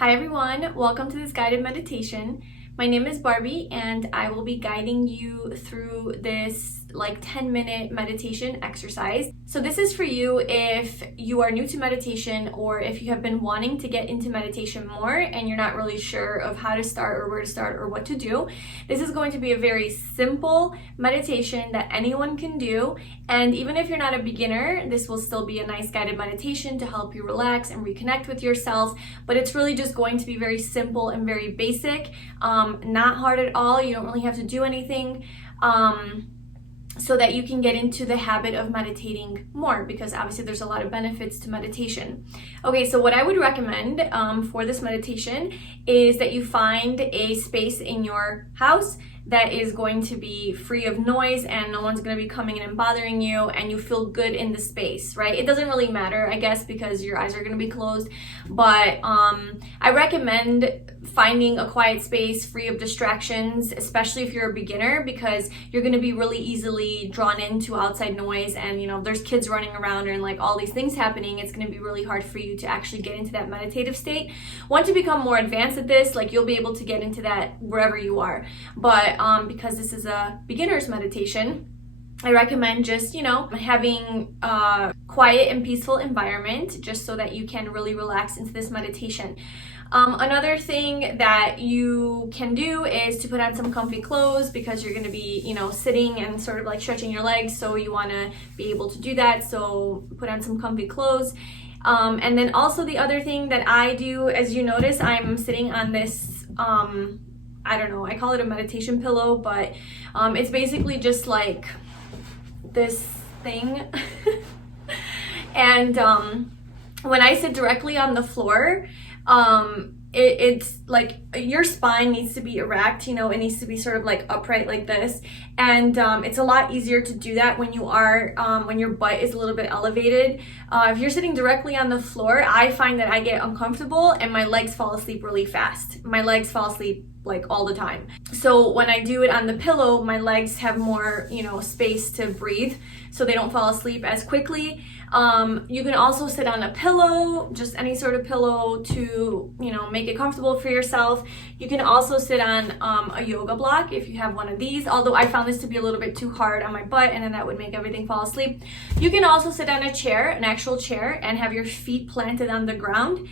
Hi everyone, welcome to this guided meditation. My name is Barbie and I will be guiding you through this 10-minute meditation exercise. So this is for you if you are new to meditation or if you have been wanting to get into meditation more and you're not really sure of how to start or where to start or what to do. This is going to be a very simple meditation that anyone can do, and even if you're not a beginner, this will still be a nice guided meditation to help you relax and reconnect with yourself. But it's really just going to be very simple and very basic, not hard at all. You don't really have to do anything. So that you can get into the habit of meditating more, because obviously there's a lot of benefits to meditation. Okay, so what I would recommend for this meditation is that you find a space in your house that is going to be free of noise and no one's going to be coming in and bothering you, and you feel good in the space, right? It doesn't really matter, I guess, because your eyes are going to be closed, but I recommend finding a quiet space free of distractions, especially if you're a beginner, because you're going to be really easily drawn into outside noise, and there's kids running around and all these things happening. It's going to be really hard for you to actually get into that meditative state. Once you become more advanced at this, you'll be able to get into that wherever you are, but because this is a beginner's meditation, I recommend just, having a quiet and peaceful environment just so that you can really relax into this meditation. Another thing that you can do is to put on some comfy clothes, because you're going to be, sitting and sort of stretching your legs. So you want to be able to do that. So put on some comfy clothes. And then also the other thing that I do, as you notice, I'm sitting on this, I don't know, I call it a meditation pillow, but it's basically just this thing. And when I sit directly on the floor, it's your spine needs to be erect, it needs to be sort of upright like this, and it's a lot easier to do that when you are when your butt is a little bit elevated. If you're sitting directly on the floor, I find that I get uncomfortable and my legs fall asleep really fast. My legs fall asleep all the time. So when I do it on the pillow, my legs have more space to breathe, so they don't fall asleep as quickly. You can also sit on a pillow, just any sort of pillow, to make it comfortable for yourself. You can also sit on a yoga block if you have one of these, although I found this to be a little bit too hard on my butt, and then that would make everything fall asleep. You can also sit on a chair, an actual chair, and have your feet planted on the ground.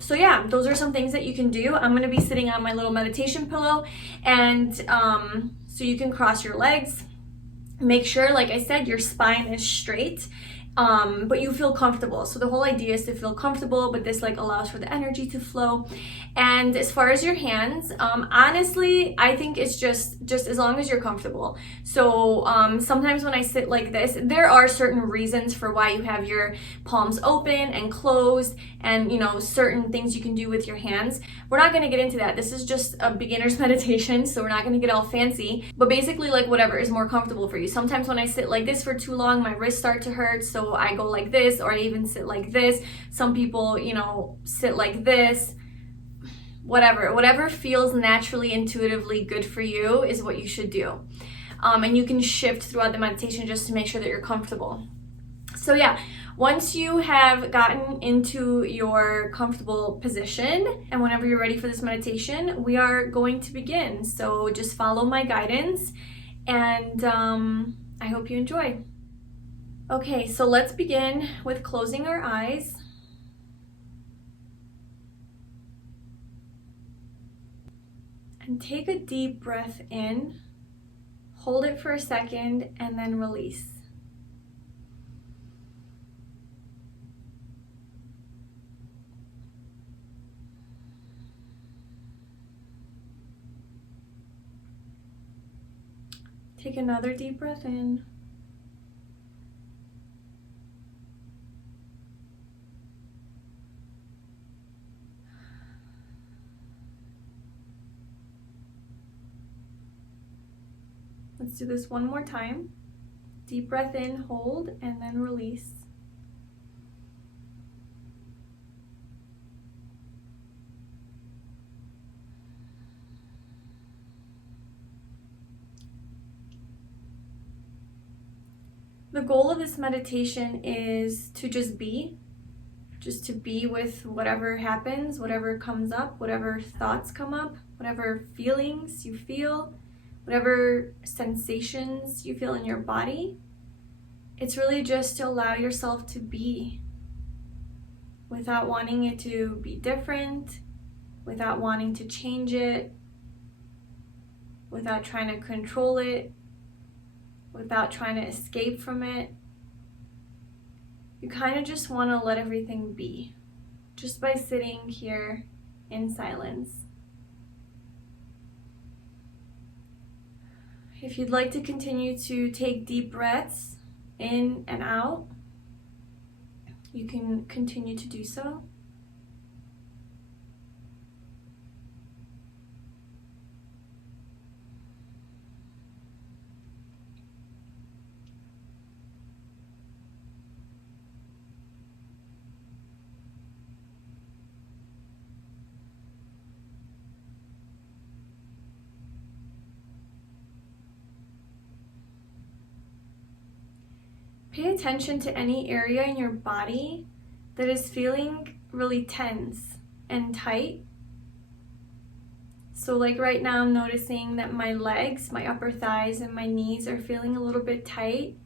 So yeah, those are some things that you can do. I'm going to be sitting on my little meditation pillow, and so you can cross your legs. Make sure, like I said, your spine is straight, but you feel comfortable. So the whole idea is to feel comfortable, but this allows for the energy to flow. And as far as your hands, honestly, I think it's just as long as you're comfortable. So sometimes when I sit like this, there are certain reasons for why you have your palms open and closed, and certain things you can do with your hands. We're not going to get into that. This is just a beginner's meditation, so we're not going to get all fancy, but basically whatever is more comfortable for you. Sometimes when I sit like this for too long, my wrists start to hurt, so I go like this, or I even sit like this. Some people sit like this. Whatever feels naturally, intuitively good for you is what you should do. And you can shift throughout the meditation just to make sure that you're comfortable. So yeah, once you have gotten into your comfortable position, and whenever you're ready for this meditation, we are going to begin. So just follow my guidance, and I hope you enjoy. Okay, so let's begin with closing our eyes. And take a deep breath in, hold it for a second, and then release. Take another deep breath in. Let's do this one more time. Deep breath in, hold, and then release. The goal of this meditation is to just be, just to be with whatever happens, whatever comes up, whatever thoughts come up, whatever feelings you feel, whatever sensations you feel in your body. It's really just to allow yourself to be without wanting it to be different, without wanting to change it, without trying to control it, without trying to escape from it. You kind of just want to let everything be, just by sitting here in silence. If you'd like to continue to take deep breaths in and out, you can continue to do so. Pay attention to any area in your body that is feeling really tense and tight. So like right now, I'm noticing that my legs, my upper thighs, and my knees are feeling a little bit tight.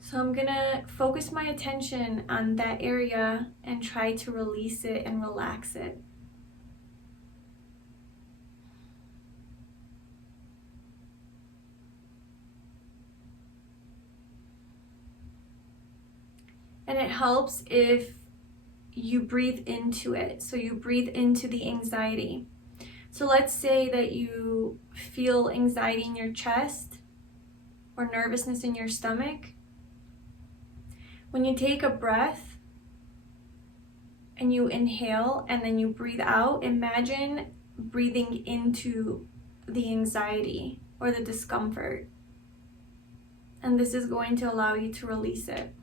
So I'm gonna focus my attention on that area and try to release it and relax it. And it helps if you breathe into it. So you breathe into the anxiety. So let's say that you feel anxiety in your chest or nervousness in your stomach. When you take a breath and you inhale and then you breathe out, imagine breathing into the anxiety or the discomfort. And this is going to allow you to release it.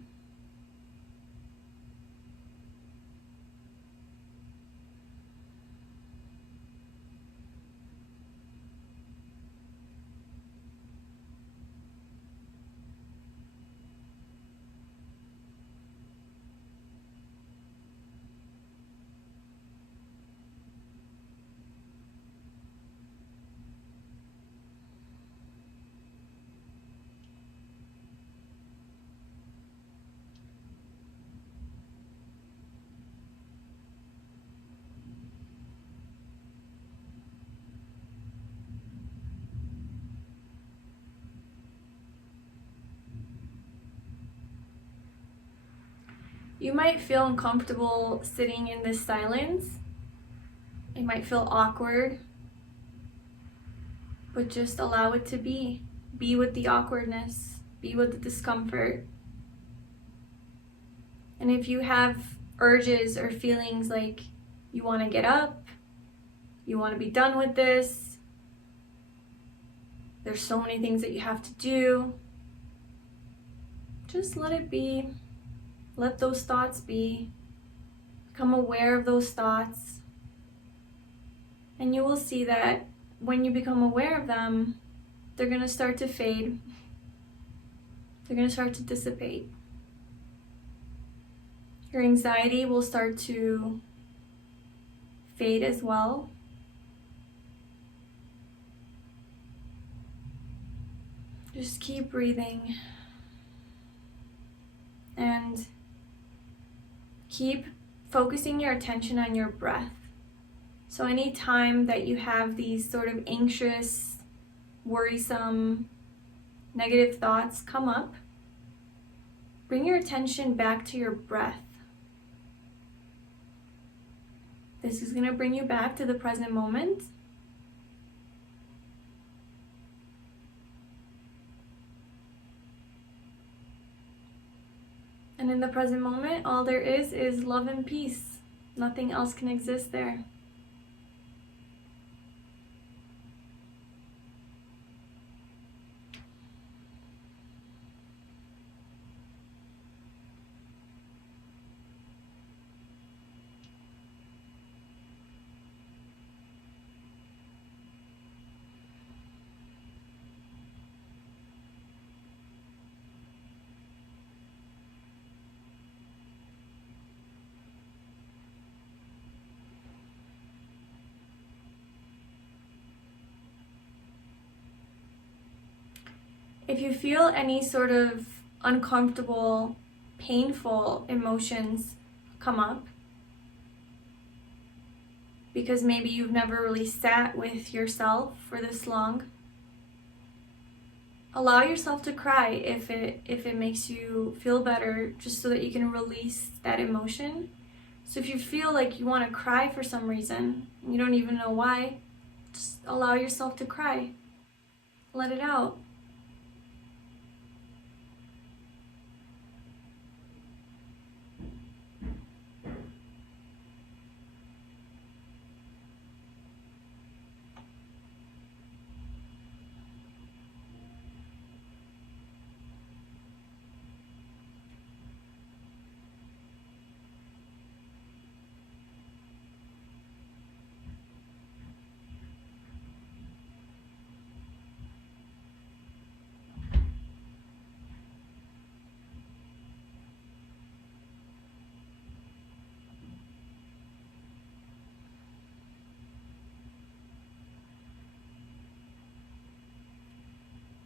You might feel uncomfortable sitting in this silence. It might feel awkward, but just allow it to be. Be with the awkwardness, be with the discomfort. And if you have urges or feelings like you want to get up, you want to be done with this, there's so many things that you have to do, just let it be. Let those thoughts be. Become aware of those thoughts. And you will see that when you become aware of them, they're going to start to fade. They're going to start to dissipate. Your anxiety will start to fade as well. Just keep breathing. And keep focusing your attention on your breath. So anytime that you have these sort of anxious, worrisome, negative thoughts come up, bring your attention back to your breath. This is going to bring you back to the present moment. And in the present moment, all there is love and peace. Nothing else can exist there. If you feel any sort of uncomfortable, painful emotions come up, because maybe you've never really sat with yourself for this long, allow yourself to cry if it makes you feel better, just so that you can release that emotion. So if you feel like you want to cry for some reason, you don't even know why, just allow yourself to cry. Let it out.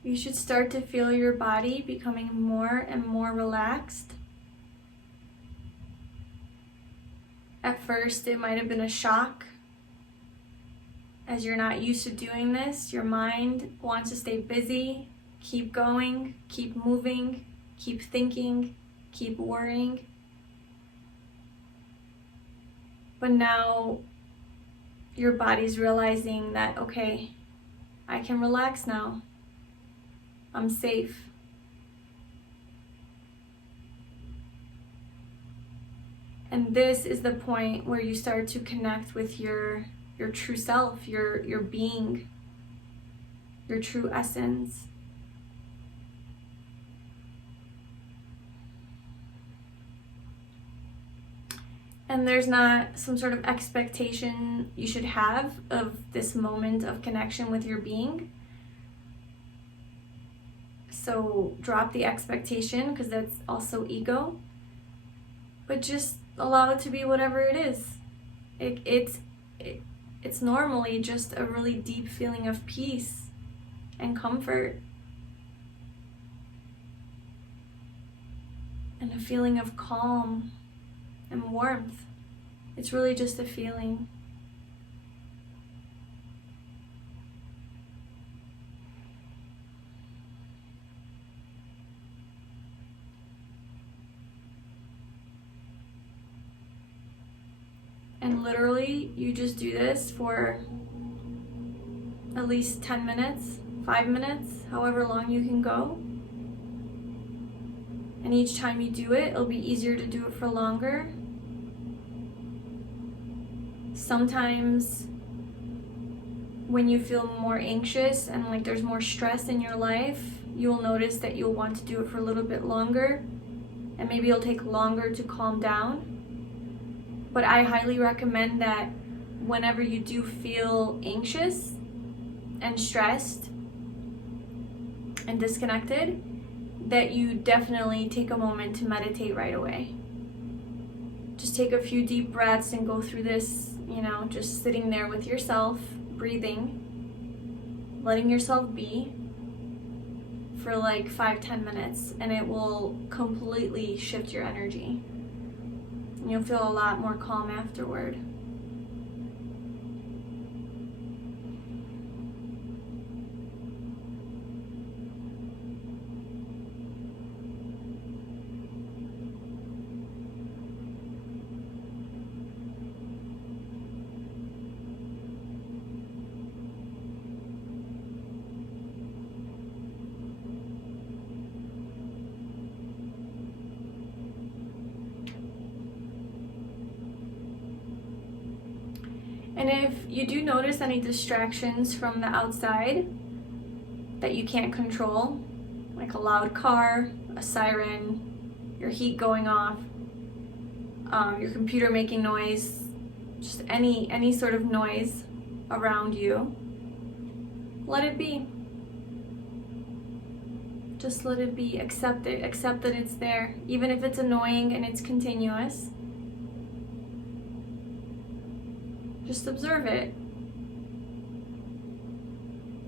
You should start to feel your body becoming more and more relaxed. At first, it might have been a shock. As you're not used to doing this, your mind wants to stay busy, keep going, keep moving, keep thinking, keep worrying. But now your body's realizing that, okay, I can relax now. I'm safe. And this is the point where you start to connect with your true self, your being, your true essence. And there's not some sort of expectation you should have of this moment of connection with your being. So drop the expectation, because that's also ego. But just allow it to be whatever it is. It's normally just a really deep feeling of peace and comfort. And a feeling of calm and warmth. It's really just a feeling. And literally, you just do this for at least 10 minutes, 5 minutes, however long you can go. And each time you do it, it'll be easier to do it for longer. Sometimes when you feel more anxious and like there's more stress in your life, you'll notice that you'll want to do it for a little bit longer, and maybe it'll take longer to calm down. But I highly recommend that whenever you do feel anxious and stressed and disconnected, that you definitely take a moment to meditate right away. Just take a few deep breaths and go through this, just sitting there with yourself, breathing, letting yourself be for like 5-10 minutes, and it will completely shift your energy. And you'll feel a lot more calm afterward. And if you do notice any distractions from the outside that you can't control, like a loud car, a siren, your heat going off, your computer making noise, just any sort of noise around you, let it be. Just let it be. Accept it. Accept that it's there, even if it's annoying and it's continuous. Just observe it.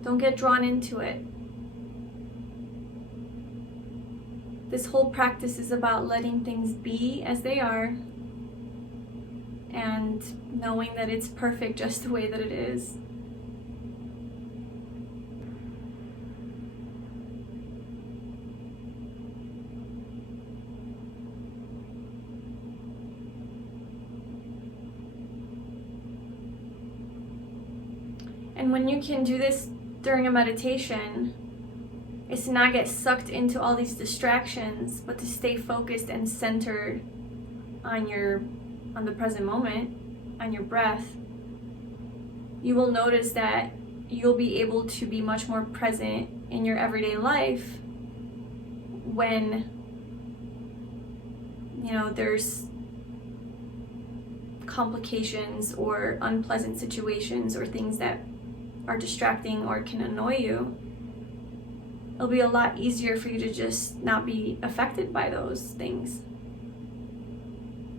Don't get drawn into it. This whole practice is about letting things be as they are and knowing that it's perfect just the way that it is. And when you can do this during a meditation, is to not get sucked into all these distractions, but to stay focused and centered on the present moment, on your breath. You will notice that you'll be able to be much more present in your everyday life when, you know, there's complications or unpleasant situations or things that are distracting or can annoy you. It'll be a lot easier for you to just not be affected by those things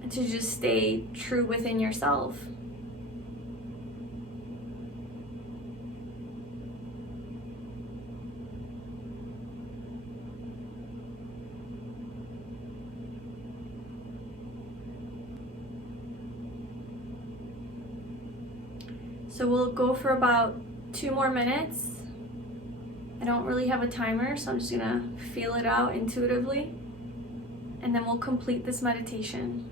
and to just stay true within yourself. So we'll go for about 2 more minutes. I don't really have a timer, so I'm just gonna feel it out intuitively, and then we'll complete this meditation.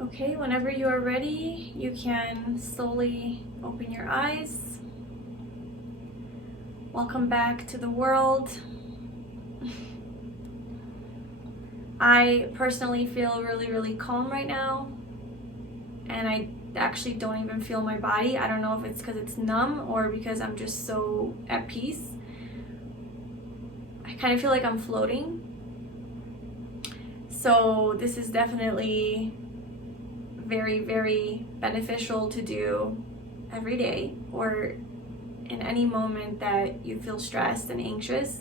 Okay, whenever you are ready, you can slowly open your eyes. Welcome back to the world. I personally feel really, really calm right now, and I actually don't even feel my body. I don't know if it's because it's numb or because I'm just so at peace. I kind of feel like I'm floating. So this is definitely very, very beneficial to do every day or in any moment that you feel stressed and anxious.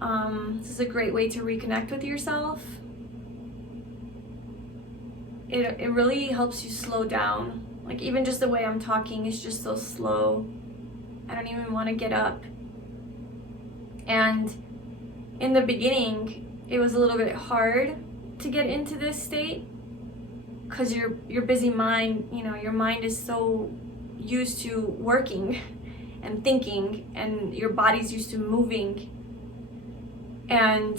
This is a great way to reconnect with yourself. It really helps you slow down. Like even just the way I'm talking is just so slow. I don't even want to get up. And in the beginning, it was a little bit hard to get into this state because your busy mind, you know, your mind is so used to working and thinking, and your body's used to moving. And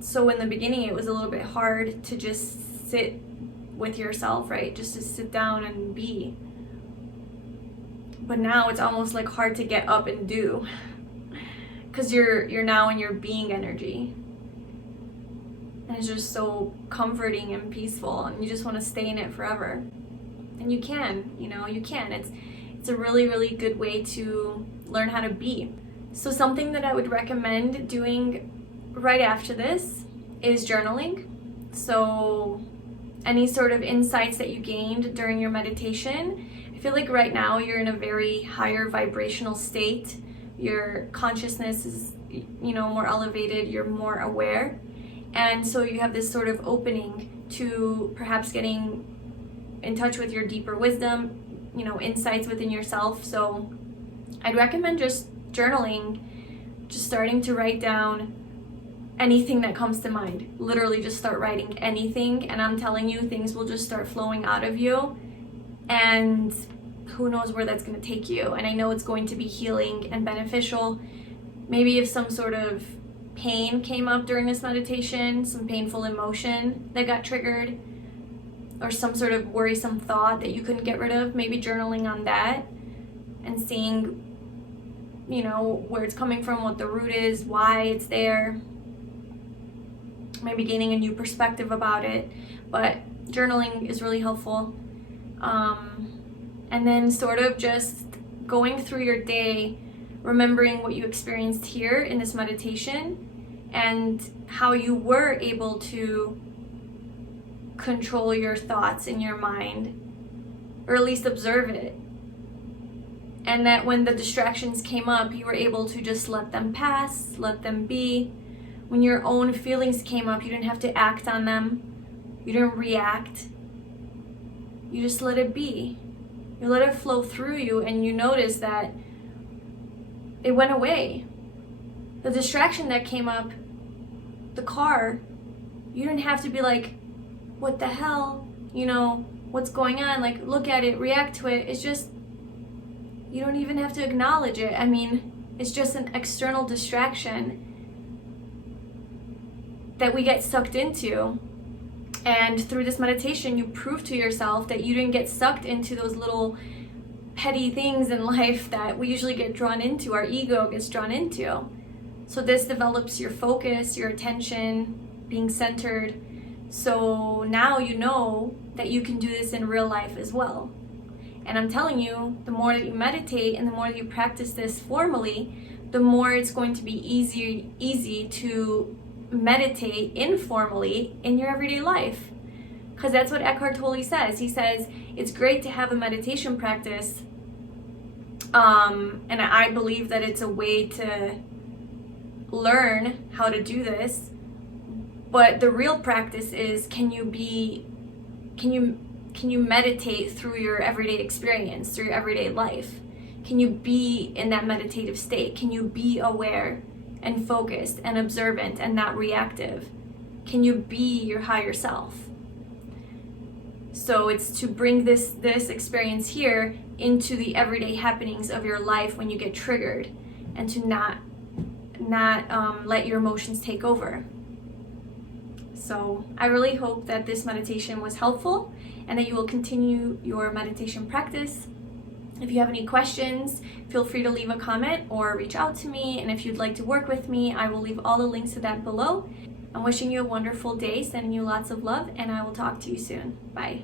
so in the beginning, it was a little bit hard to just sit with yourself, right? Just to sit down and be. But now it's almost like hard to get up and do because you're now in your being energy. And it's just so comforting and peaceful, and you just want to stay in it forever. And you can, you know, you can. It's a really, really good way to learn how to be. So something that I would recommend doing right after this is journaling. So any sort of insights that you gained during your meditation, I feel like right now you're in a very higher vibrational state. Your consciousness is, you know, more elevated, you're more aware. And so you have this sort of opening to perhaps getting in touch with your deeper wisdom, you know, insights within yourself. So I'd recommend just journaling, just starting to write down anything that comes to mind. Literally just start writing anything, and I'm telling you, things will just start flowing out of you. And who knows where that's going to take you. And I know it's going to be healing and beneficial. Maybe if some sort of pain came up during this meditation, some painful emotion that got triggered, or some sort of worrisome thought that you couldn't get rid of, maybe journaling on that and seeing, you know, where it's coming from, what the root is, why it's there, maybe gaining a new perspective about it. But journaling is really helpful. And then sort of just going through your day, remembering what you experienced here in this meditation and how you were able to control your thoughts in your mind, or at least observe it. And that when the distractions came up, you were able to just let them pass, let them be. When your own feelings came up, you didn't have to act on them. You didn't react. You just let it be. You let it flow through you, and you notice that it went away. The distraction that came up, the car, you didn't have to be like, what the hell? You know, what's going on? Like, look at it, react to it. It's just, you don't even have to acknowledge it. I mean, it's just an external distraction that we get sucked into. And through this meditation, you prove to yourself that you didn't get sucked into those little petty things in life that we usually get drawn into, our ego gets drawn into. So this develops your focus, your attention, being centered. So now you know that you can do this in real life as well. And I'm telling you, the more that you meditate and the more that you practice this formally, the more it's going to be easy to meditate informally in your everyday life. Because that's what 𝗪𝗧𝗛𝗥 says. He says it's great to have a meditation practice, and I believe that it's a way to learn how to do this. But the real practice is, can you meditate through your everyday experience, through your everyday life? Can you be in that meditative state? Can you be aware and focused and observant and not reactive? Can you be your higher self? So it's to bring this experience here into the everyday happenings of your life when you get triggered, and to not let your emotions take over. So I really hope that this meditation was helpful and that you will continue your meditation practice. If you have any questions, feel free to leave a comment or reach out to me. And if you'd like to work with me, I will leave all the links to that below. I'm wishing you a wonderful day, sending you lots of love, and I will talk to you soon. Bye.